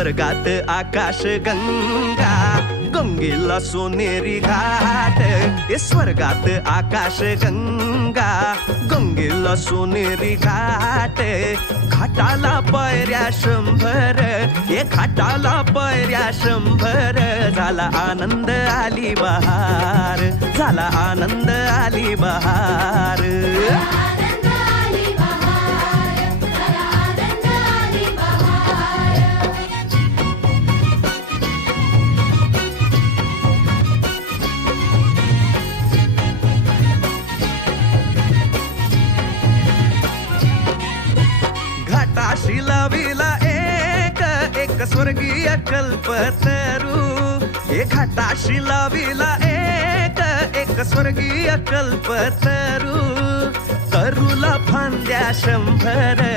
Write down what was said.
स्वर्गात आकाश गंगा, गंगेला सोनेरी घाट. स्वर्गात आकाश गंगा, गंगेला सोनेरी घाट. घाटाला पायऱ्या 100, घाटाला पायऱ्या 100. झाला आनंद आली बहार, झाला आनंद आली बहार. घाटाशी लाविला एक स्वर्गीय कल्पतरू. घाटाशी लाविला एक स्वर्गीय कल्पतरू. तरुला फांद्या 100.